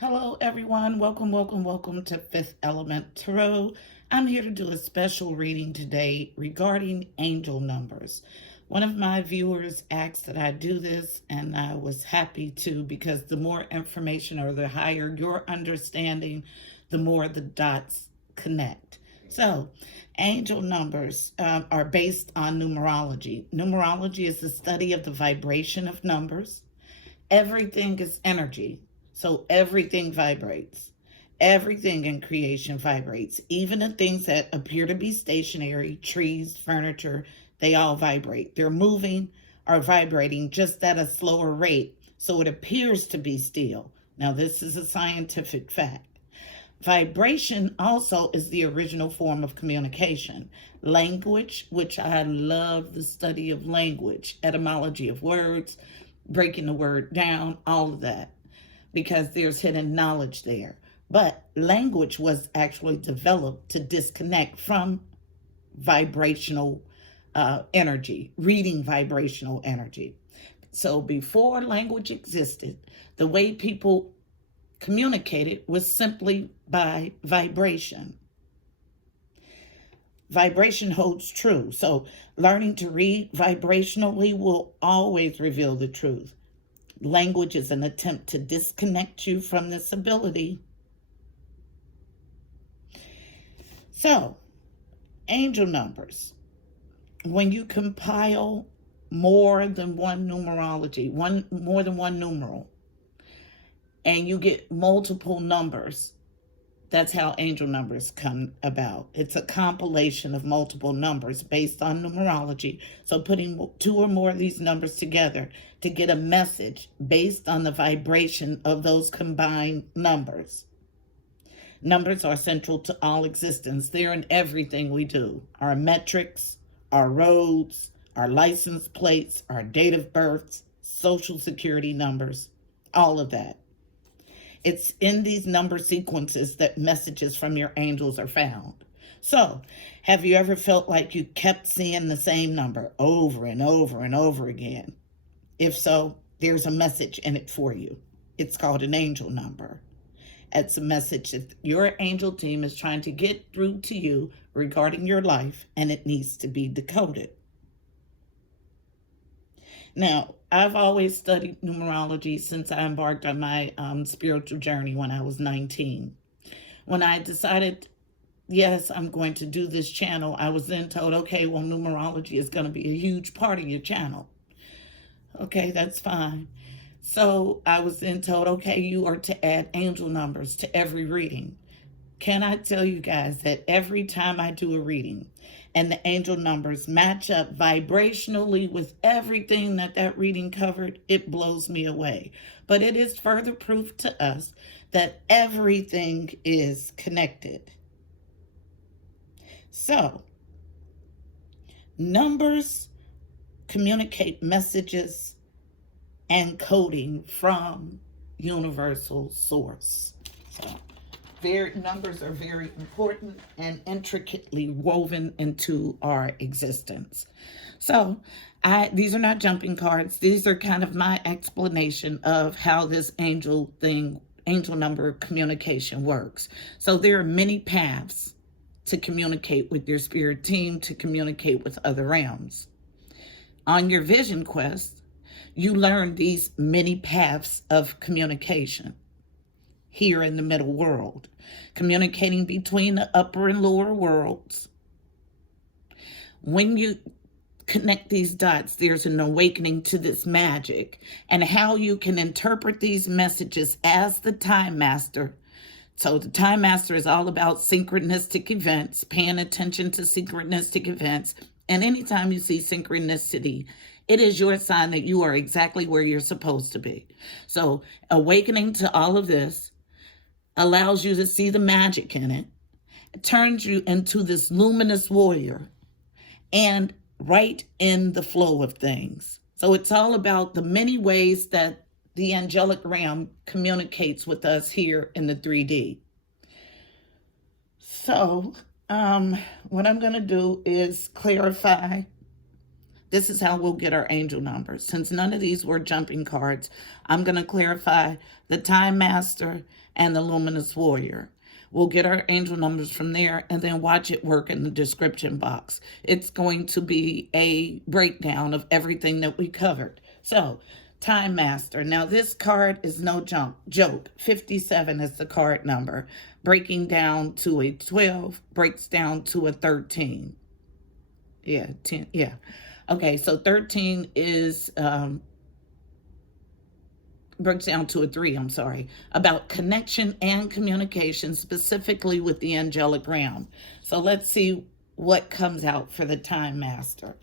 Hello, everyone. Welcome to Fifth Element Tarot. I'm here to do a special reading today regarding angel numbers. One of my viewers asked that I do this, and I was happy to because the more information or the higher your understanding, the more the dots connect. So, angel numbers are based on numerology. Numerology is the study of the vibration of numbers. Everything is energy. So everything vibrates. Everything in creation vibrates. Even the things that appear to be stationary, trees, furniture, they all vibrate. They're moving or vibrating just at a slower rate. So it appears to be still. Now, this is a scientific fact. Vibration also is the original form of communication. Language, which I love the study of language, etymology of words, breaking the word down, all of that, because there's hidden knowledge there. But language was actually developed to disconnect from vibrational energy, reading vibrational energy. So before language existed, the way people communicated was simply by vibration. Vibration holds true. So learning to read vibrationally will always reveal the truth. Language is an attempt to disconnect you from this ability. So, angel numbers. When you compile more than one numerology, more than one numeral, and you get multiple numbers, that's how angel numbers come about. It's a compilation of multiple numbers based on numerology. So putting two or more of these numbers together to get a message based on the vibration of those combined numbers. Numbers are central to all existence. They're in everything we do. Our metrics, our roads, our license plates, our date of births, social security numbers, all of that. It's in these number sequences that messages from your angels are found. So, have you ever felt like you kept seeing the same number over and over and over again? If so, there's a message in it for you. It's called an angel number. It's a message that your angel team is trying to get through to you regarding your life, and it needs to be decoded. Now, I've always studied numerology since I embarked on my spiritual journey when I was 19. When I decided, yes, I'm going to do this channel, I was then told, okay, well, numerology is going to be a huge part of your channel. Okay, that's fine. So I was then told, okay, you are to add angel numbers to every reading. Can I tell you guys that every time I do a reading and the angel numbers match up vibrationally with everything that reading covered, it blows me away. But it is further proof to us that everything is connected. So, numbers communicate messages and coding from universal source. So, numbers are very important and intricately woven into our existence. So these are not jumping cards. These are kind of my explanation of how this angel number communication works. So there are many paths to communicate with your spirit team, to communicate with other realms. On your vision quest, you learn these many paths of communication here in the middle world, communicating between the upper and lower worlds. When you connect these dots, there's an awakening to this magic and how you can interpret these messages as the time master. So the time master is all about synchronistic events, paying attention to synchronistic events. And anytime you see synchronicity, it is your sign that you are exactly where you're supposed to be. So awakening to all of this allows you to see the magic in it. It turns you into this luminous warrior and right in the flow of things. So it's all about the many ways that the angelic realm communicates with us here in the 3D. So what I'm going to do is clarify this is how we'll get our angel numbers. Since none of these were jumping cards, I'm going to clarify the Time Master and the Luminous Warrior. We'll get our angel numbers from there and then watch it work in the description box. It's going to be a breakdown of everything that we covered. So, Time Master. Now, this card is no joke. 57 is the card number. Breaking down to a 12 breaks down to a 13. Yeah, 10. Yeah. Okay, so 13 is breaks down to a 3, I'm sorry, about connection and communication, specifically with the angelic realm. So let's see what comes out for the Time Master.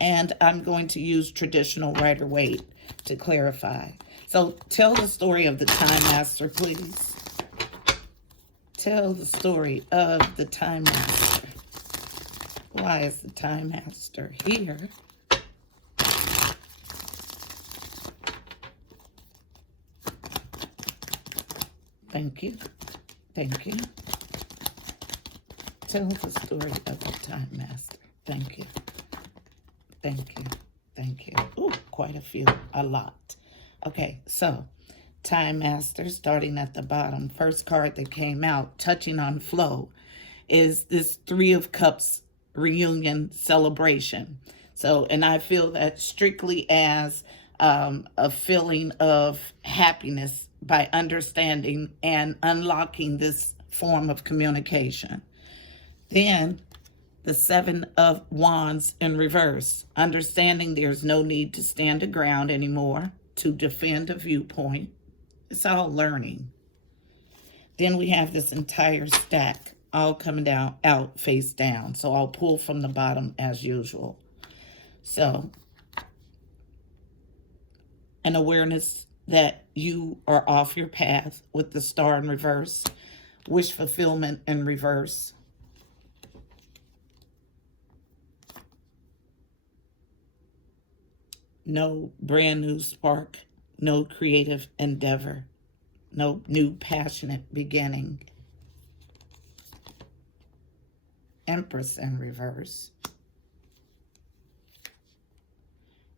And I'm going to use traditional Rider-Waite to clarify. So tell the story of the Time Master, please. Tell the story of the Time Master. Why is the Time Master here? Thank you. Thank you. Tell the story of the Time Master. Thank you. Thank you. Thank you. Ooh, quite a few. A lot. Okay, so Time Master, starting at the bottom. First card that came out, touching on flow, is this 3 of Cups reunion celebration. So, and I feel that strictly as a feeling of happiness by understanding and unlocking this form of communication. Then the 7 of Wands in reverse, understanding there's no need to stand your ground anymore, to defend a viewpoint. It's all learning. Then we have this entire stack all coming down, out face down. So I'll pull from the bottom as usual. So an awareness that you are off your path with the Star in reverse, wish fulfillment in reverse. No brand new spark, no creative endeavor, no new passionate beginning. Empress in reverse.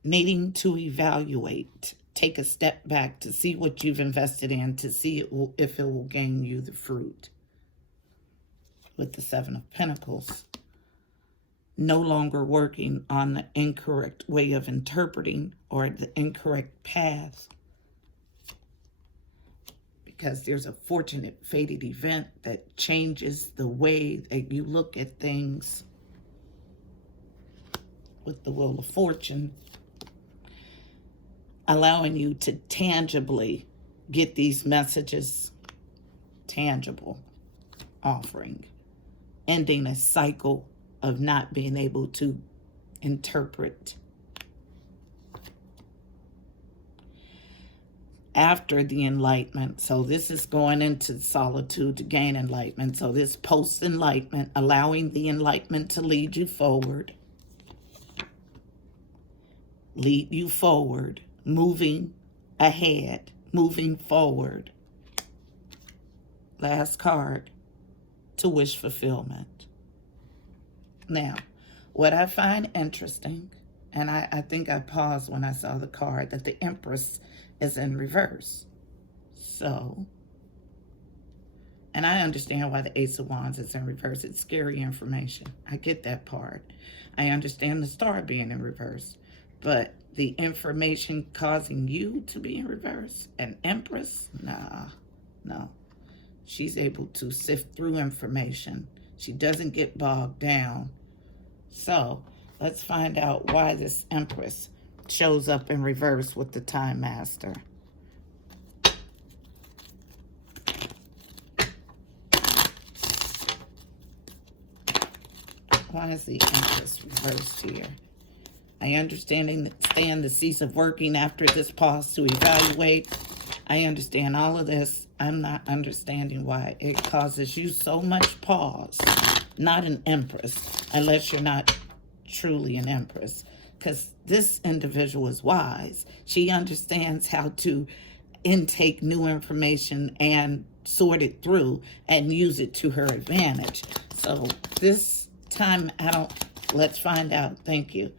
Needing to evaluate. Take a step back to see what you've invested in, to see if it will gain you the fruit. With the 7 of Pentacles. No longer working on the incorrect way of interpreting or the incorrect path. Because there's a fortunate fated event that changes the way that you look at things. With the Wheel of Fortune. Allowing you to tangibly get these messages. Tangible offering. Ending a cycle of not being able to interpret. After the enlightenment, so this is going into solitude to gain enlightenment. So this post-enlightenment, allowing the enlightenment to lead you forward. Lead you forward, moving ahead, moving forward. Last card, to wish fulfillment. Now, what I find interesting, and I think I paused when I saw the card, that the Empress is in reverse. So, and I understand why the Ace of Wands is in reverse. It's scary information. I get that part. I understand the Star being in reverse. But the information causing you to be in reverse, an Empress? Nah, no. She's able to sift through information. She doesn't get bogged down. So let's find out why this Empress shows up in reverse with the Time Master. Why is the Empress reversed here? I understand the cease of working after this pause to evaluate. I understand all of this. I'm not understanding why it causes you so much pause. Not an Empress, unless you're not truly an Empress. Because this individual is wise. She understands how to intake new information and sort it through and use it to her advantage. So this time, let's find out. Thank you.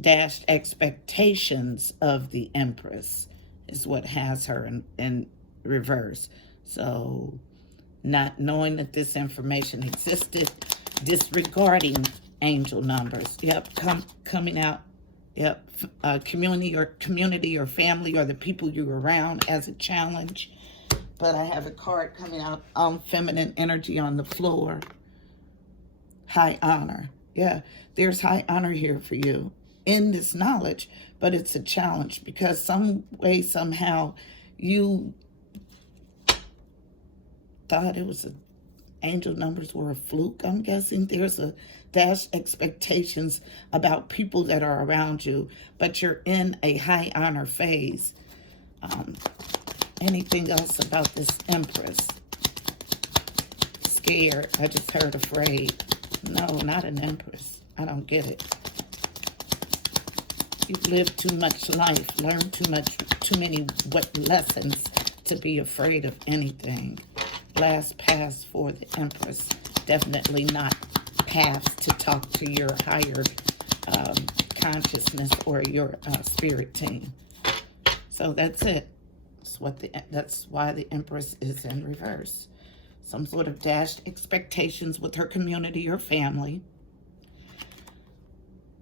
dashed expectations of the Empress is what has her in reverse. So not knowing that this information existed, disregarding angel numbers. Yep, coming out. Yep, community or family or the people you're around as a challenge. But I have a card coming out on feminine energy on the floor. High honor. Yeah, there's high honor here for you in this knowledge, but it's a challenge because some way, somehow, you thought it was angel numbers were a fluke. I'm guessing there's a dash expectations about people that are around you, but you're in a high honor phase. Anything else about this Empress? Scared. I just heard afraid. No, not an Empress. I don't get it. You've lived too much life, learned too many lessons to be afraid of anything. Last pass for the Empress. Definitely not pass to talk to your higher consciousness or your spirit team. So that's it. That's why the Empress is in reverse. Some sort of dashed expectations with her community or family,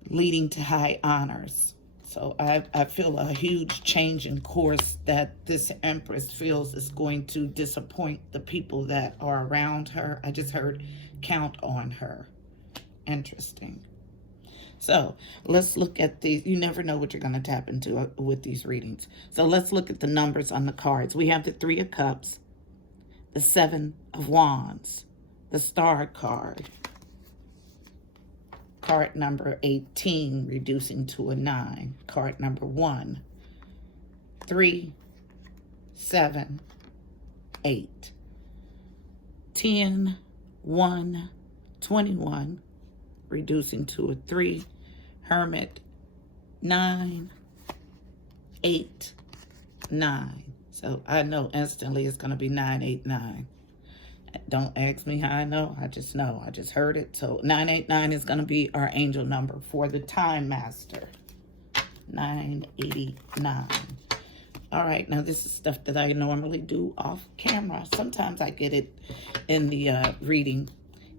leading to high honors. So I feel a huge change in course that this Empress feels is going to disappoint the people that are around her. I just heard count on her. Interesting. So let's look at these. You never know what you're going to tap into with these readings. So let's look at the numbers on the cards. We have the 3 of Cups, the 7 of Wands, the Star card, card number 18, reducing to a 9, card number 1, 3, 7, 8, 10, 1, 21, reducing to a 3, Hermit, 9, 8, 9. So I know instantly it's going to be 989. Don't ask me how I know. I just know. I just heard it. So 989 is going to be our angel number for the Time Master. 989. All right. Now, this is stuff that I normally do off camera. Sometimes I get it in the reading.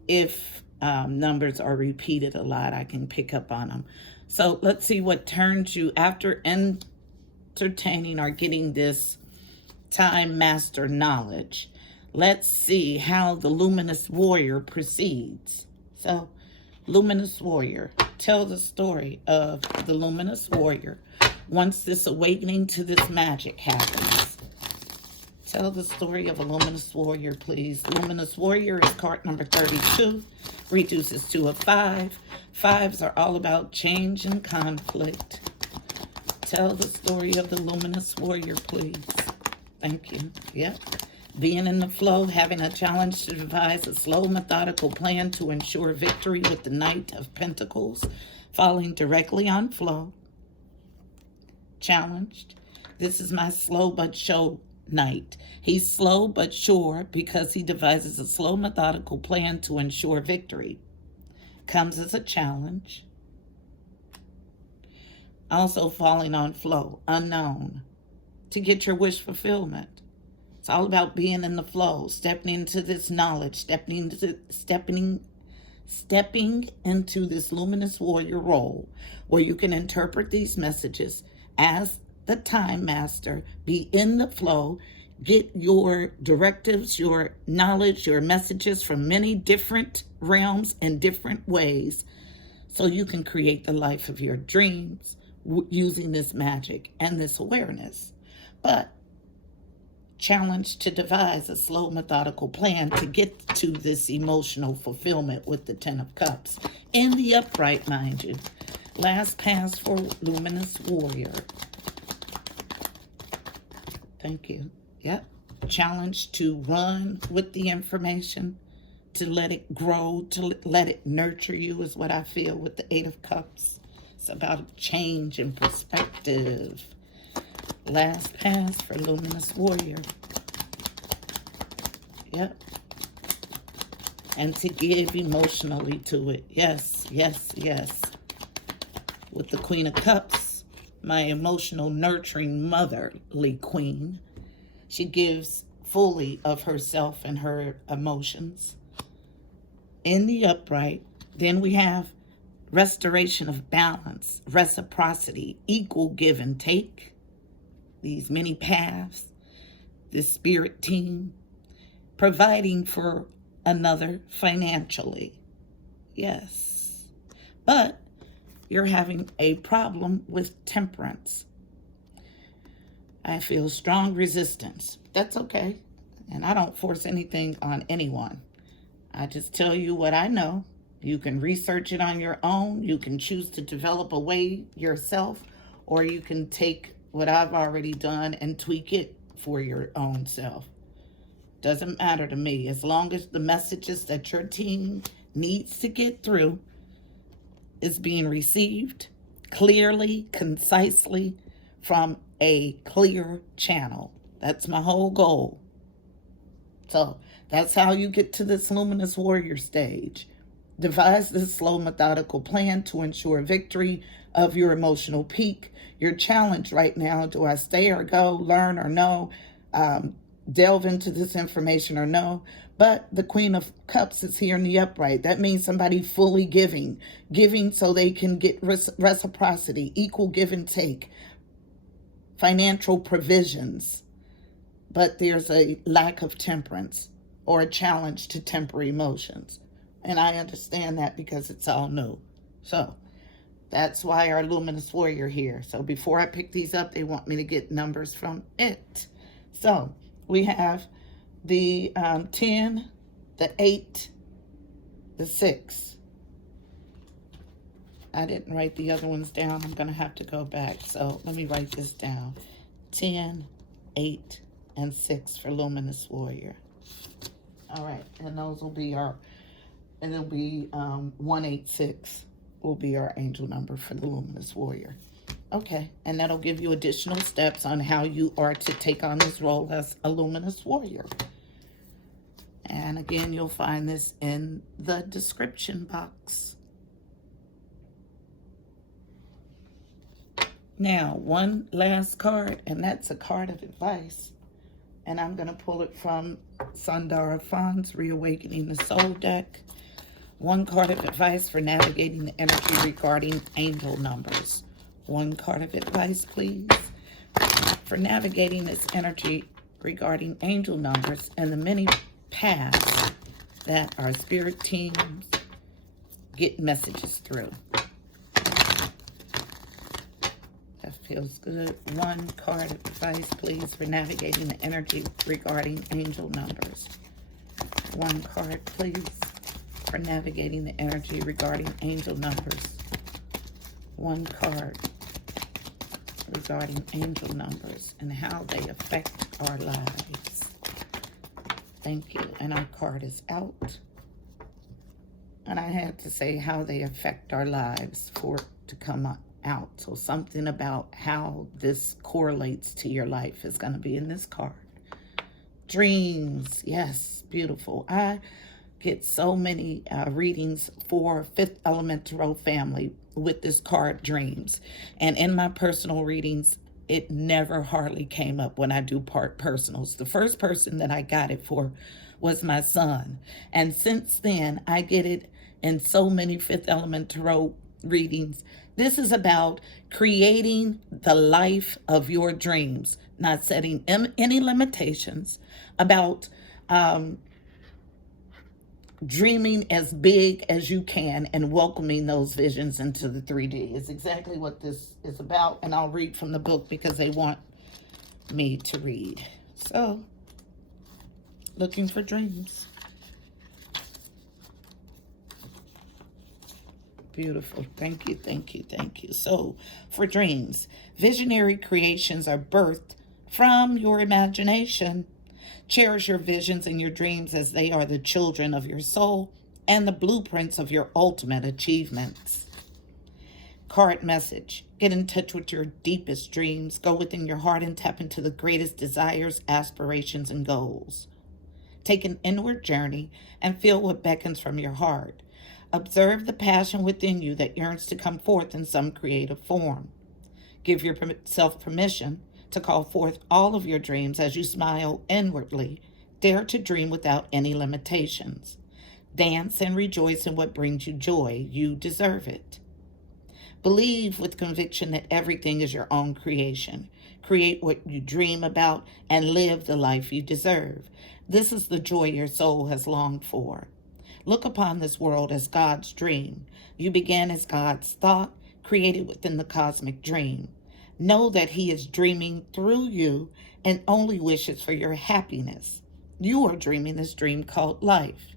If numbers are repeated a lot, I can pick up on them. So let's see what turns you after entertaining or getting this Time Master knowledge. Let's see how the Luminous Warrior proceeds. So, Luminous Warrior. Tell the story of the Luminous Warrior once this awakening to this magic happens. Tell the story of a Luminous Warrior, please. Luminous Warrior is card number 32. Reduces to a 5. 5s are all about change and conflict. Tell the story of the Luminous Warrior, please. Thank you. Yep. Being in the flow, having a challenge to devise a slow, methodical plan to ensure victory with the Knight of Pentacles, falling directly on flow. Challenged. This is my slow but sure Knight. He's slow but sure because he devises a slow, methodical plan to ensure victory. Comes as a challenge. Also falling on flow, unknown, to get your wish fulfillment. It's all about being in the flow, stepping into this knowledge, stepping into this Luminous Warrior role where you can interpret these messages as the Time Master, be in the flow, get your directives, your knowledge, your messages from many different realms and different ways so you can create the life of your dreams using this magic and this awareness. But challenged to devise a slow, methodical plan to get to this emotional fulfillment with the 10 of Cups. In the upright, mind you. Last pass for Luminous Warrior. Thank you. Yep. Challenged to run with the information, to let it grow, to let it nurture you is what I feel with the 8 of Cups. It's about a change in perspective. Last pass for Luminous Warrior. Yep. And to give emotionally to it. Yes, yes, yes. with the Queen of Cups, my emotional, nurturing, motherly queen. She gives fully of herself and her emotions. In the upright, then we have restoration of balance, reciprocity, equal give and take, these many paths, this spirit team, providing for another financially. Yes. But you're having a problem with temperance. I feel strong resistance. That's okay. And I don't force anything on anyone. I just tell you what I know. You can research it on your own. You can choose to develop a way yourself, or you can take what I've already done and tweak it for your own self. Doesn't matter to me. As long as the messages that your team needs to get through is being received clearly, concisely, from a clear channel. That's my whole goal. So that's how you get to this Luminous Warrior stage. Devise this slow, methodical plan to ensure victory of your emotional peak. Your challenge right now, do I stay or go, learn or no, delve into this information or no? But the Queen of Cups is here in the upright. That means somebody fully giving so they can get reciprocity, equal give and take, financial provisions. But there's a lack of temperance or a challenge to temper emotions. And I understand that because it's all new. So that's why our Luminous Warrior here. So before I pick these up, they want me to get numbers from it. So we have the 10, the 8, the 6. I didn't write the other ones down. I'm going to have to go back. So let me write this down. 10, 8, and 6 for Luminous Warrior. All right. And those will be our, and it'll be 186 will be our angel number for the Luminous Warrior. Okay. And that'll give you additional steps on how you are to take on this role as a Luminous Warrior. And again, you'll find this in the description box. Now, one last card, and that's a card of advice. And I'm going to pull it from Sandara Fawn's Reawakening the Soul deck. One card of advice for navigating the energy regarding angel numbers. One card of advice, please, for navigating this energy regarding angel numbers and the many paths that our spirit teams get messages through. That feels good. One card of advice, please, for navigating the energy regarding angel numbers. One card, please, for navigating the energy regarding angel numbers. One card regarding angel numbers and how they affect our lives. Thank you. And our card is out. And I had to say how they affect our lives for it to come out. So something about how this correlates to your life is going to be in this card. Dreams. Yes, beautiful. I get so many readings for Fifth Element Tarot family with this card, Dreams. And in my personal readings, it never hardly came up when I do part personals. The first person that I got it for was my son. And since then, I get it in so many Fifth Element Tarot readings. This is about creating the life of your dreams, not setting any limitations, about dreaming as big as you can and welcoming those visions into the 3D is exactly what this is about. And I'll read from the book because they want me to read. So, looking for dreams. Beautiful. Thank you, thank you, thank you. So, for dreams, visionary creations are birthed from your imagination. Cherish your visions and your dreams as they are the children of your soul and the blueprints of your ultimate achievements. Card message. Get in touch with your deepest dreams. Go within your heart and tap into the greatest desires, aspirations, and goals. Take an inward journey and feel what beckons from your heart. Observe the passion within you that yearns to come forth in some creative form. Give yourself permission to call forth all of your dreams as you smile inwardly. Dare to dream without any limitations. Dance and rejoice in what brings you joy. You deserve it. Believe with conviction that everything is your own creation. Create what you dream about and live the life you deserve. This is the joy your soul has longed for. Look upon this world as God's dream. You began as God's thought, created within the cosmic dream. Know that He is dreaming through you and only wishes for your happiness. You are dreaming this dream called life.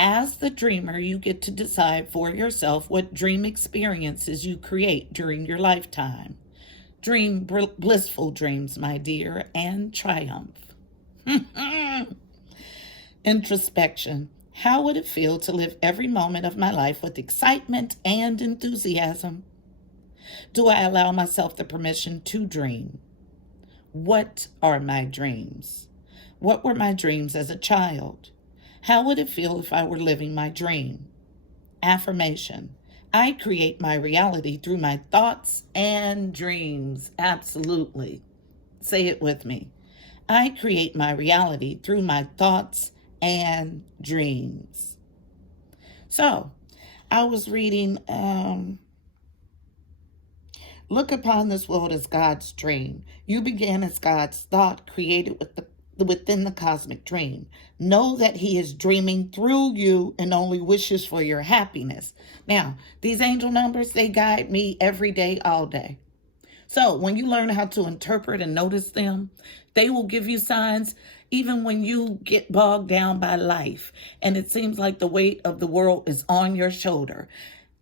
As the dreamer, you get to decide for yourself what dream experiences you create during your lifetime. Dream blissful dreams, my dear, and triumph. Introspection. How would it feel to live every moment of my life with excitement and enthusiasm? Do I allow myself the permission to dream? What are my dreams? What were my dreams as a child? How would it feel if I were living my dream? Affirmation. I create my reality through my thoughts and dreams. Absolutely. Say it with me. I create my reality through my thoughts and dreams. So, I was reading, look upon this world as God's dream. You began as God's thought, created within the cosmic dream. Know that He is dreaming through you and only wishes for your happiness. Now, these angel numbers, they guide me every day, all day. So when you learn how to interpret and notice them, they will give you signs even when you get bogged down by life and it seems like the weight of the world is on your shoulder.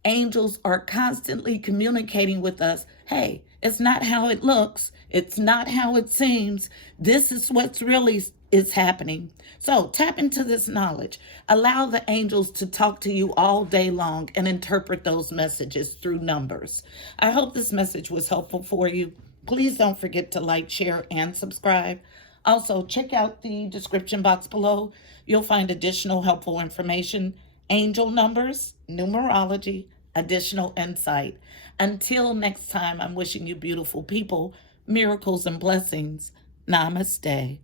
Angels are constantly communicating with us. Hey, it's not how it looks. It's not how it seems. This is what's really is happening. So tap into this knowledge. Allow the angels to talk to you all day long and interpret those messages through numbers. I hope this message was helpful for you. Please don't forget to like, share, and subscribe. Also, check out the description box below. You'll find additional helpful information, angel numbers, numerology, additional insight. Until next time, I'm wishing you beautiful people, miracles and blessings. Namaste.